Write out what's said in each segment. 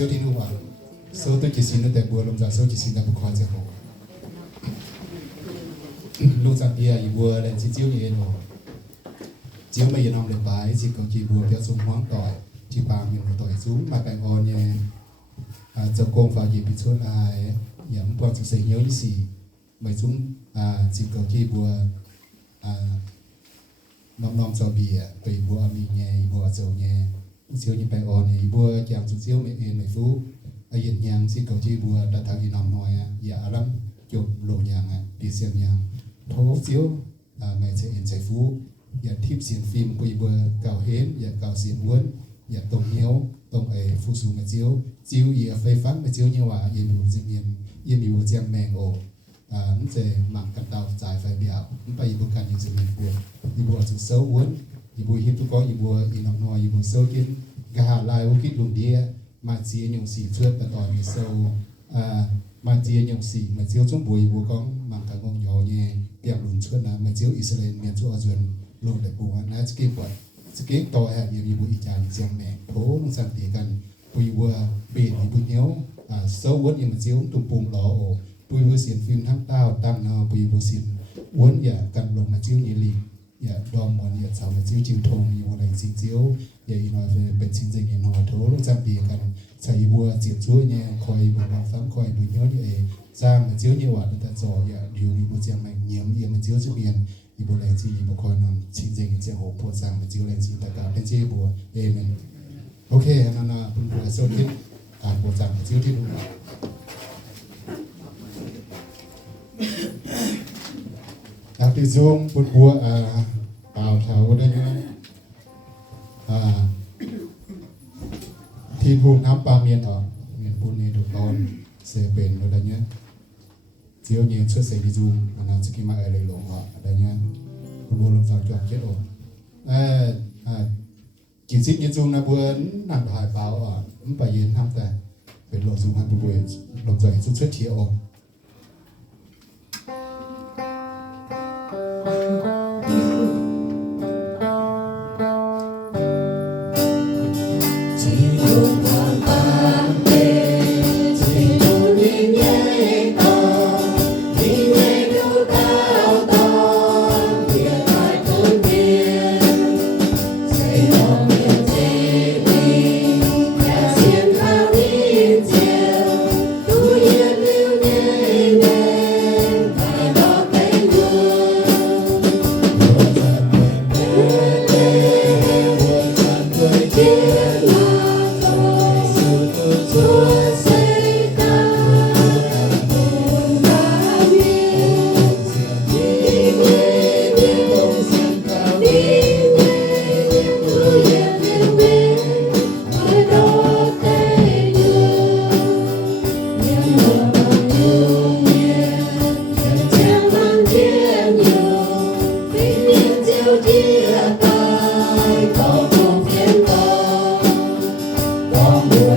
Chiếu thiên hùng ạ, số tôi chỉ xin nó tại bùa lồng giả số chỉ xin tại bùa khoan giải hồ. Lúc giả bia ý bùa là chỉ chiếu như thế nào. Chiếu mà yên ông lên bài chỉ có chỉ bùa kéo xuống hoang tỏi, chỉ bằng mình một tỏi xuống mà cái ngon nhé. Trong công vào gì bị xuống ai, giảm quan trọng sẽ nhớ như gì. Mấy xuống chỉ có chỉ bùa nong cho bia, tùy bùa mình nhé, bùa dầu nhé. Chiếu như bài ổn thì bùa chạm xuống chiếu mấy phút ai hiện nhang chỉ cầu chi bùa đã thằng gì nằm nói dạ lắm chụp lộ nhang đi xem nhang thố chiếu mày sẽ hiện giải phú dạ thiếp xiên phim quỳ bùa cào hến dạ cào xiên uốn dạ tổng hiếu tổng ấy phu sù mà chiếu chiếu dạ phê phát mà chiếu như là yên bị dịch yên bị một chém mèn ổ nó sẽ mang cắt tàu dài phải biểu nó phải buộc cả những sự mình bùa sự xấu uốn bùa hiếp tôi có bùa nằm nói bùa sâu kiến gà lại ô kít lùng đĩa mà chia nhung xì phượt và tỏi mì sâu mà chia nhung xì mà chiếu trong bùi bùa con mà cả ngông nhỏ nhẹ kẹp lùng phượt là mà chiếu Israel miền chỗ ở duyên lùng đại bùa nãy skip vậy skip tỏi hay nhiều bùi tràn giang mẹ phố nó sang tỉกันbùi bùa bền thì bùi nhéo sâu uốn nhưng mà chiếu tụm bùm lò ổ bùi bùa xiên phim thắng tao tăng nào bùi bùa xiên uốn dạ cần lùng mà chiếu như lì dạ đom mòn dạ sao mà chiếu thùng như một lần xin chiếu vậy nói về bệnh sinh dịch thì nói thố lúc trang bìa cần chạy bùa chiếu chuối nha khỏi bùa bằng phẳng khỏi bùa nhớ như vậy ra mà chiếu như vậy ta dò dạ điều như bùa trang mạnh nhiễm yên mà chiếu trước biển thì bùa này chỉ bùa khỏi nằm sinh dịch thì hộp bùa sang mà chiếu lên chỉ ta cả lên chế bùa amen ok nó bùa sâu thiết bùa sang mà chiếu thiết luôn after zoom bùa bảo thảo đây nhá thiên hùng áp ba miền ở miền Pune này được non sẽ bền ở đây nhé chiếu nhiều xuất sẽ đi zoom mà nào sẽ kiếm ai lấy lỗ họ ở đây nhé bùa làm sao chọn chết rồi chỉ xích như zoom là bùa nặng hải báo ở phải yên ham ta phải lộ zoom hai bùa làm dậy xuất thiệu Hãy subscribe cho kênh Ghiền Mì Gõ để không bỏ lỡ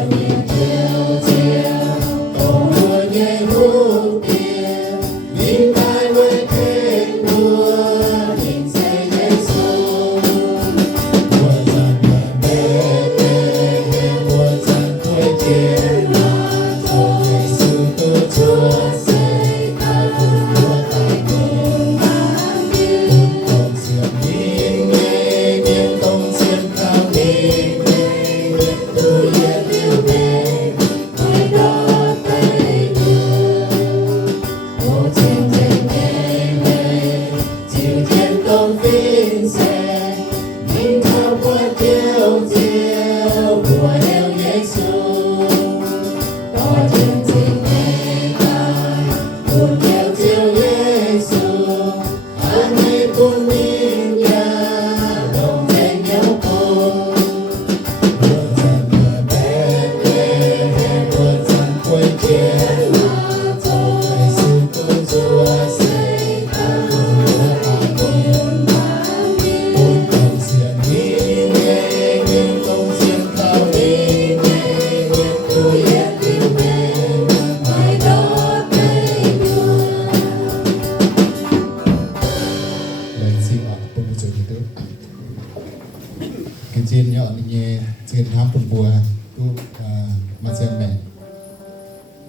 mẹ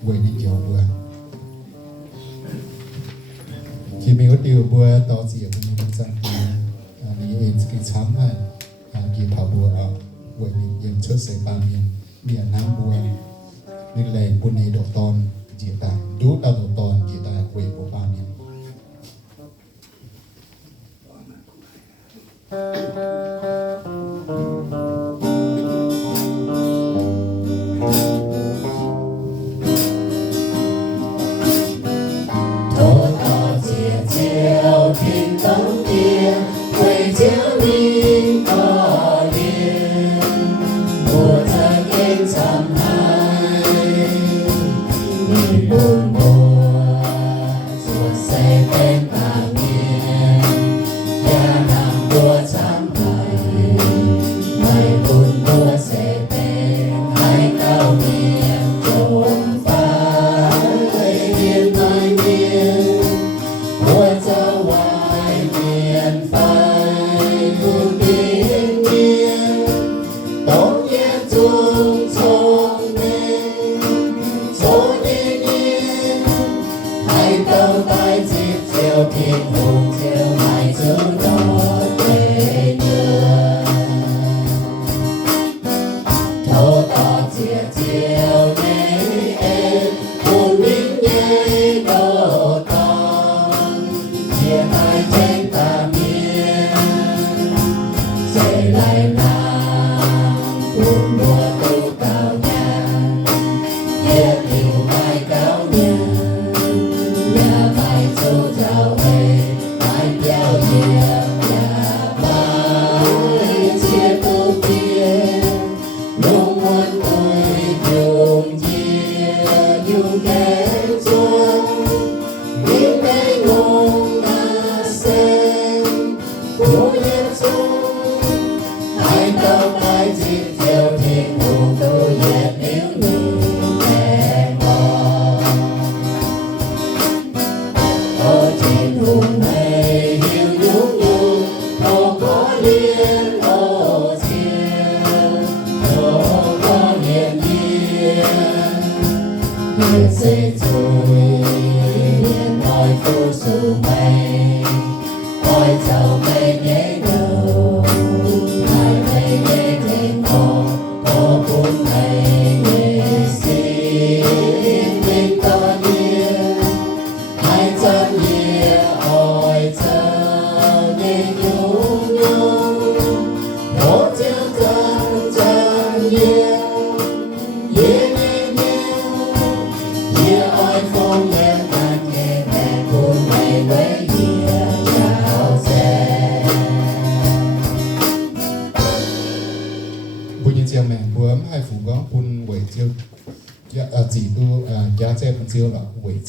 quay đi chiều bữa khi mình có điều bữa tao chỉ ở bên trong sang kia đi em cái chấm này kia thảo bữa ở quay đi em chốt sẽ ba miền Nam bữa nên là bữa này độ ton chỉ ta đủ tao độ ton chỉ ta quay bộ ba miền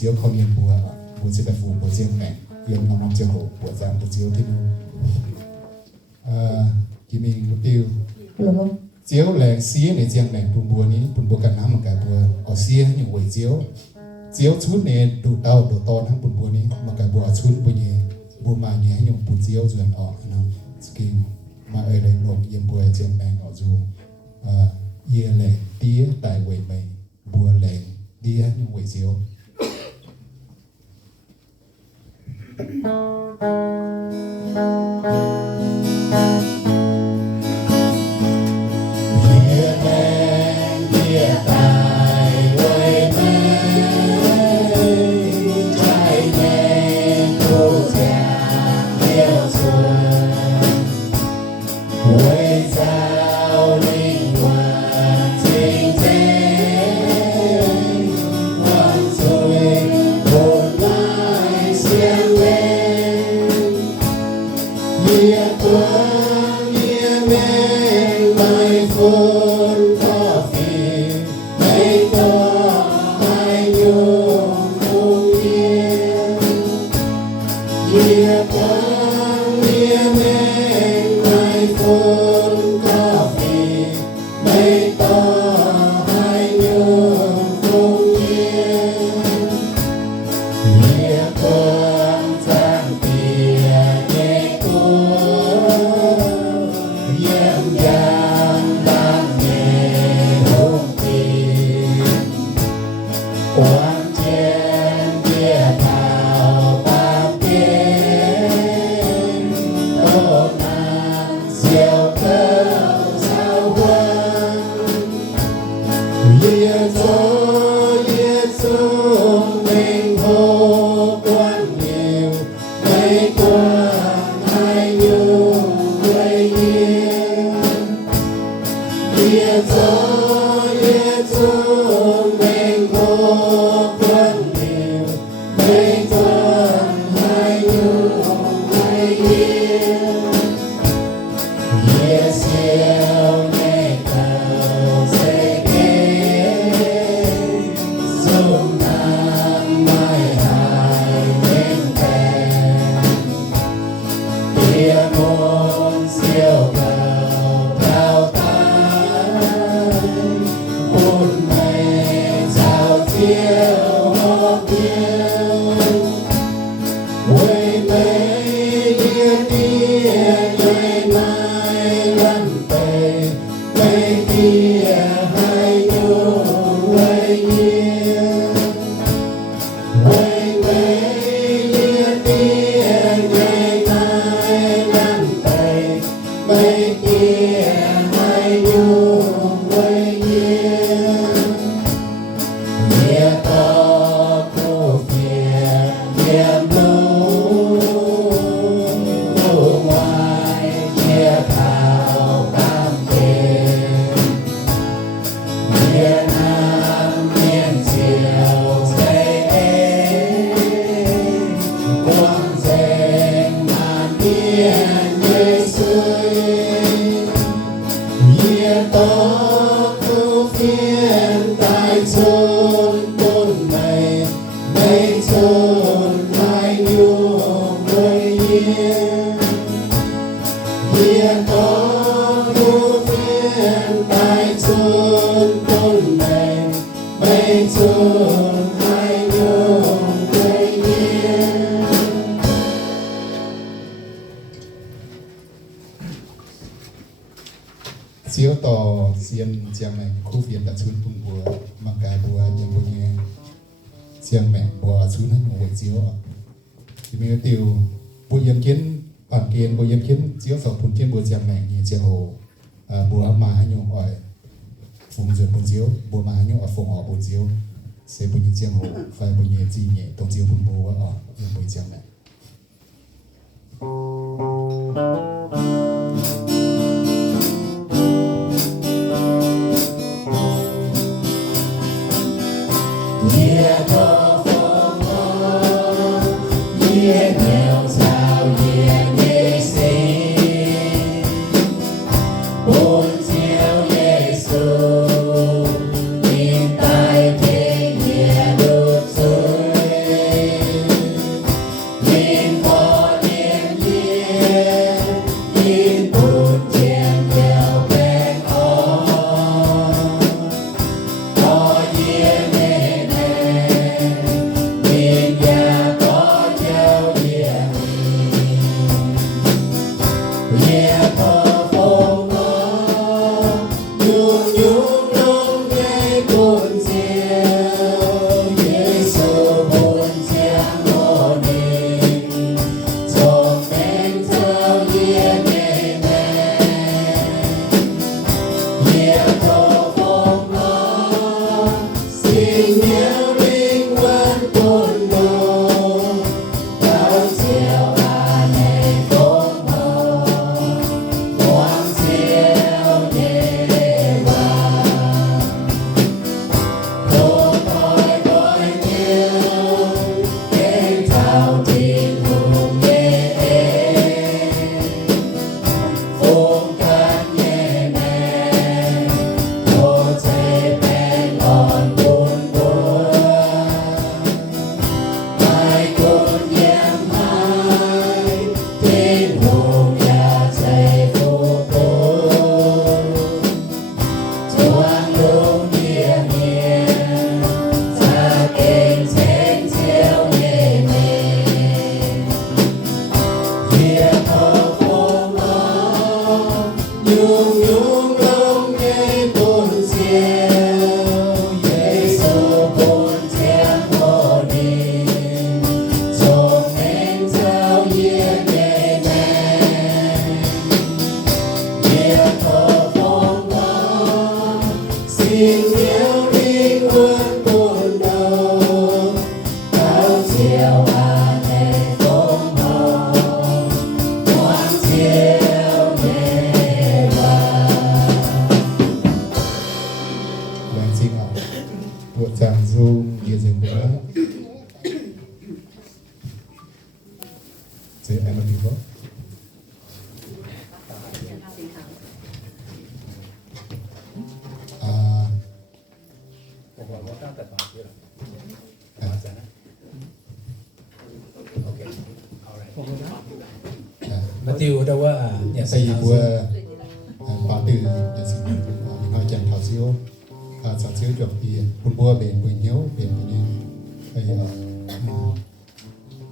chiếu không yên bùa chỉ phải phụ bùa chiếu mẹ yên năm chiếu hộ bùa giang bùa chiếu thì chỉ mình mục tiêu chiếu là xía này chiang mẹ bùa ní bùa cả năm một cả bùa ở xía những buổi chiếu chút này đủ đau đủ toทั้งbùa ní mà cả bùa chút bùa nhẹ bùa mà nhẹ những bùa chiếu dần ở nó skin mà ở đây lộn yên bùa chiang mẹ ở dù ye lệ tía tại quầy mày bùa lệ tía những buổi chiếu Hãy subscribe quán trên địa thảo tam kiến ô nan diệu cơ sao quân Giêsu mình hô quan nhiều mấy quan hai nhu quay yêu Giêsu mình hô quan nhiều mấy quan hai nhu quay yêu Giêsu mẹ cầu sẽ Sông Nam mai hải bên thềm Tia môn siêu cầu cao tay Hôn mây chào chiều hô tiêu Quay mây yên yên ngày mai gần về Mây kia hai nhu quay yên Quay mây yên yên ngày mai gần về Mây kia hai nhu quay yên Nghĩa to cô phiền niềm cô ngoài chia thảo tam kiến miền Nam miền Triều Tây quang danh ngàn miền Giêsu Nghĩa to cô phiền tại chốn tôn mây mây chốn hai nhu quay yên Nghĩa to cô phiền tại chốn tôn mây mây chốn hai nhu quay yên Chiếu tỏ xiên chiang mẹ khu phiền đã chun tung bùa mặc cả bùa những bùa nhẹ chiang mẹ bùa chun hết một chiếu thì mình tiêu bùa yếm kiến bản kiến bùa yếm kiến chiếu sọc phun kiến bùa chiang mẹ như chiang hồ bùa mà hay nhung ở phùng duyệt bùa chiếu bùa mà hay nhung ở phùng họ bùa chiếu sẽ bùa như chiang hồ phải bùa nhẹ chi nhẹ tông chiếu phun bùa ở những bùa chiang mẹ Nghĩa to phong ngon, nghĩa nghèo sao nghĩa nghĩa sinh. Bốn chiếu Giêsu, tin tai thế nghĩa đốt suối. Tin có niềm nhiên, tin buồn chiêm theo bên on. Có nghĩa của chàng du địa dừng đó sẽ em đi có Matthew đâu có nhà xây xây của bà từ nhà sinh nói chẳng thảo siêu sản siêu cho thìคุณบัวเป็นผู้เหนียวเป็นผู้นี้ไอ้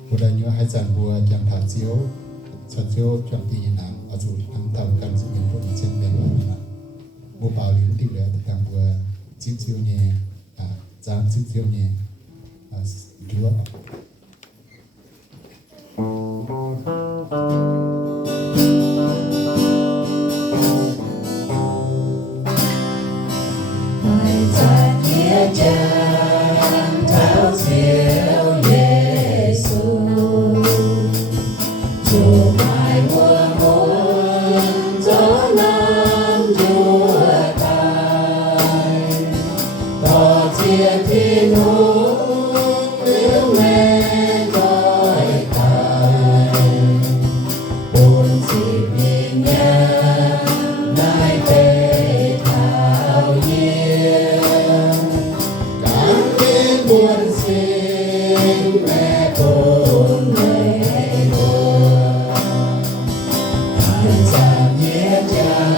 ผู้ใดเหนียวให้จันบัวจังถาเซียวสันเซียวจังปีนางอาจุทั้งทำกันสิ่งผลเช่นเป็นวันนั้นบัวเปล่าลิ้นติดเลยแต่ทางบัวจิ้มเซียวเนี่ยจางจิ้มเซียวเนี่ยดูว่า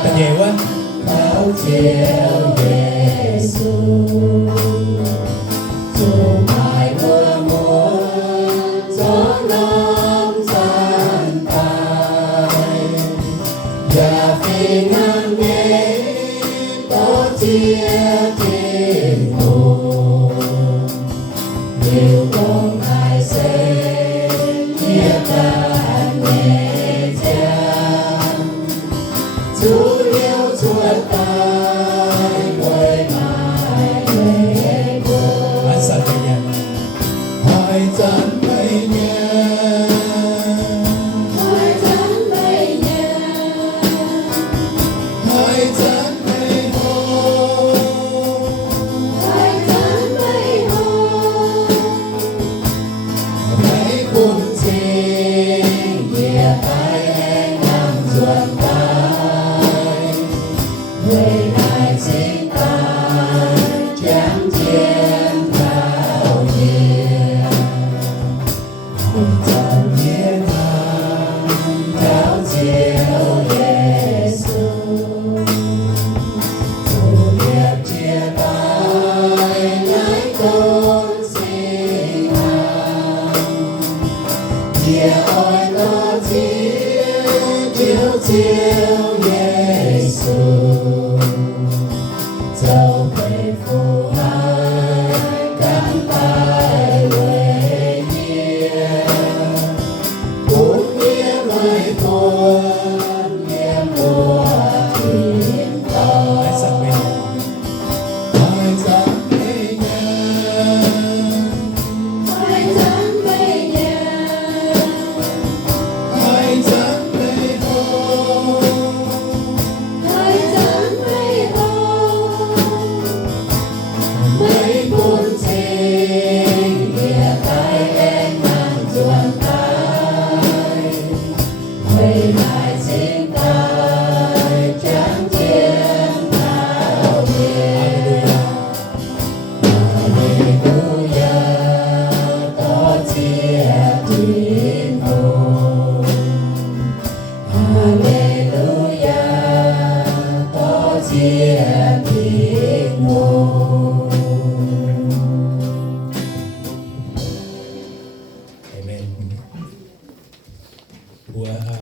Ta về quá. Chiều Giêsu